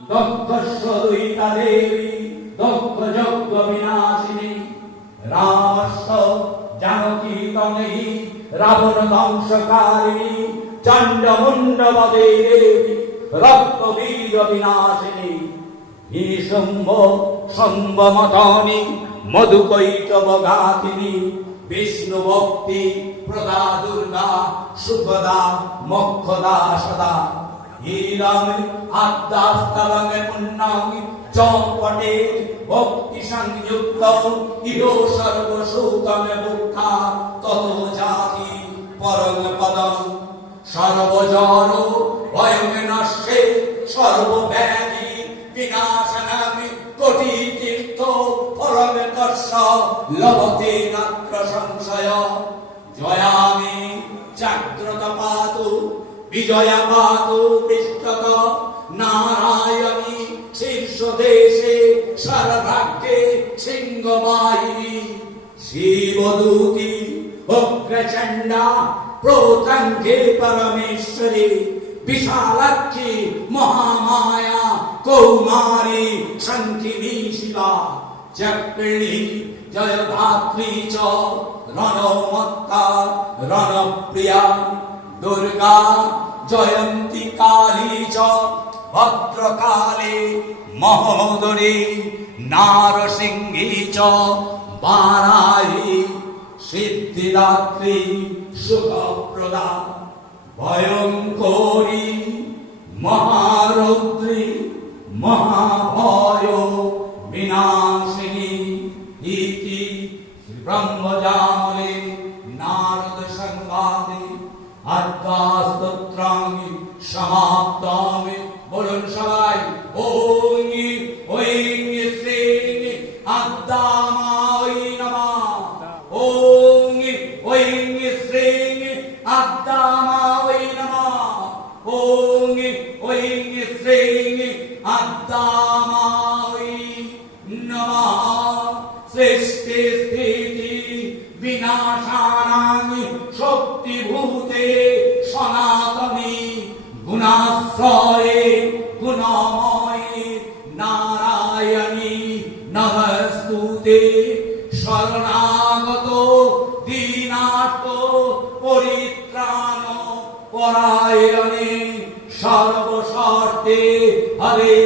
দক্ষস্য দুইতা দেবী দক্ষ যজ্ঞ বিনাশিনী রামস্য জানকী তমেহি রাবণ ধ্বংসকারিণী চণ্ডমুণ্ড বদে দেবী রক্ত বীজ বিনাশিনী হিশুম্ভ সম্ভমতনি মধুকৈটব ঘাতিনী বিষ্ণু ভক্তি প্রদা দুর্গা সুখদা মোক্ষদা সদা हीरम आद्यास्तवंग पुण्यं चौपटे भक्ति संयुक्त इहो सर्व सुखम बुक्खा ततो जाति परम पदम सर्वजर भयं नश्ये सर्व व्याधि विनाशनामि कोटि तीर्थ परम कर्ष लभते नत्र संशय जयामि जाग्रत पातु विजया पातु पृष्ठत नारायणी शीर्ष देशे सर्वभाग्ये सिंहवाहिनी शिवदूती उग्रचंडा प्रोतंगे परमेश्वरी विशालाक्षी महामाया कौमारी शंकिनी शिवा चक्रिणी जयधात्री च रणमत्ता रणप्रिया दुर्गा जयंती काली च भद्रकाली महोदरी नारसिंही च वाराही सिद्धिदात्री सुखप्रदा भयंकरी महारुद्री महाभय विनाशिनी इति ब्रह्मजामले नारद संवादे अद्वास्तोत्रांगि समाप्तामि बोलुन सबाई ओं श्री अद्दामाय नमः ओं श्री अद्दामाय नमः ओं श्री अद्दामाय नमः सृष्टि स्थिति विनाशानानि शक्तिभूते सनातनी गुणाश्रये गुणमये नारायणी नमस्तुते शरणागतो दीनार्तो परित्राण परायणे सर्वशर्ते हरे